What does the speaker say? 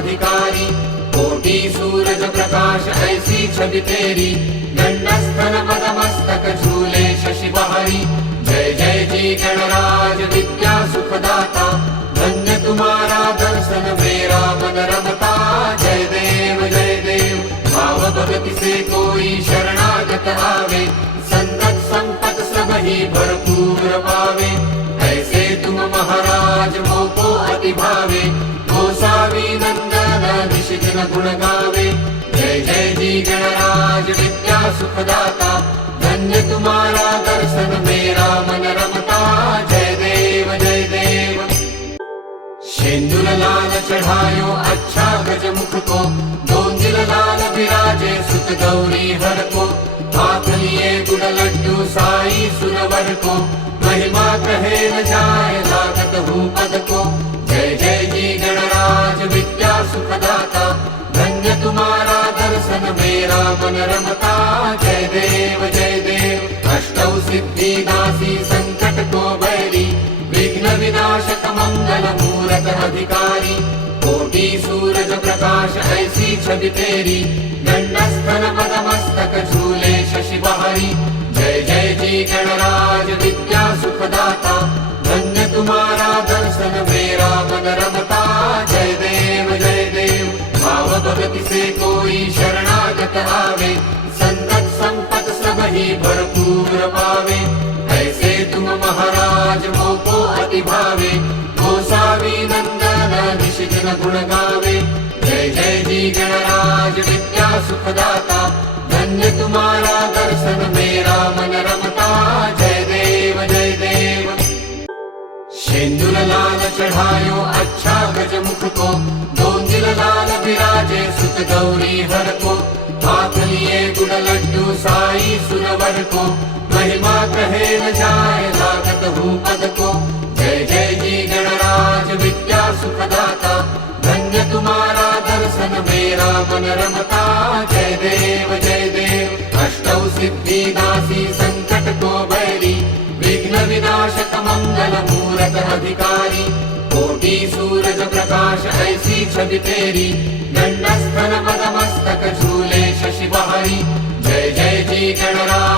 अधिकारी कोटि सूरज प्रकाश ऐसी छवि तेरी। गंडस्थन पद मस्तक झूले शशि बहारी। जय जय जी गणराज विद्या सुखदाता। धन्य तुम्हारा दर्शन मेरा मन रमता जय देव जय देव भाव भगति से को गुण गावे जय जय जी गणराज विद्या सुखदाता। धन्य तुम्हारा दर्शन, मेरा मन रमता। जय देव जय देव। शेंदुर लाल चढ़ायो अच्छा गज मुख को। दो दिल लाल विराजे, सुत गौरी हर को। हाथ लिए गुड़ लड्डू, साई सुरवर को। महिमा कहे न जाए, लागत हूँ पद को। जय जय जी गणराज विद्या तुम्हारा दर्शन मेरा मन रमता जय देव जय देव। अष्टौ सिद्धि दासी संकट को बैरी विघ्न विनाशक मंगल मूरत अधिकारी। कोटि सूरज प्रकाश ऐसी छवि तेरी। गंडस्थन पद मस्तक झूले शशि बहारी। जय जय जी गणराज विद्या सुखदाता। धन्य तुम्हारा दर्शन मेरा मन रमता जय देव जय देव। भाव भगति से कोई महाराज मोको अति भावे गोसावी नंदन निशिदिन गुण गावे जय जय जी गणराज विद्या सुखदाता, धन्य तुम्हारा दर्शन मेरा मन रमता। जय देव जय देव। शेंदुर लाल चढ़ायो अच्छा गज मुख को दो दिल लाल विराजे सुत गौरी हर को। हाथ लिए गुड़ लड्डू साई सुरवर को, महिमा कहे न जाए पद को जय जय जी गणराज विद्या सुखदाता। धन्य तुम्हारा दर्शन मेरा मन रमता जय देव जय देव। अष्टौ सिद्धि दासी संकट को बैरी। विघ्न विनाशक मंगल मूरत अधिकारी। कोटि सूरज प्रकाश ऐसी छवि तेरी। गंडस्थन पद मस्तक झूले शशि बहारी। जय जय जी गणराज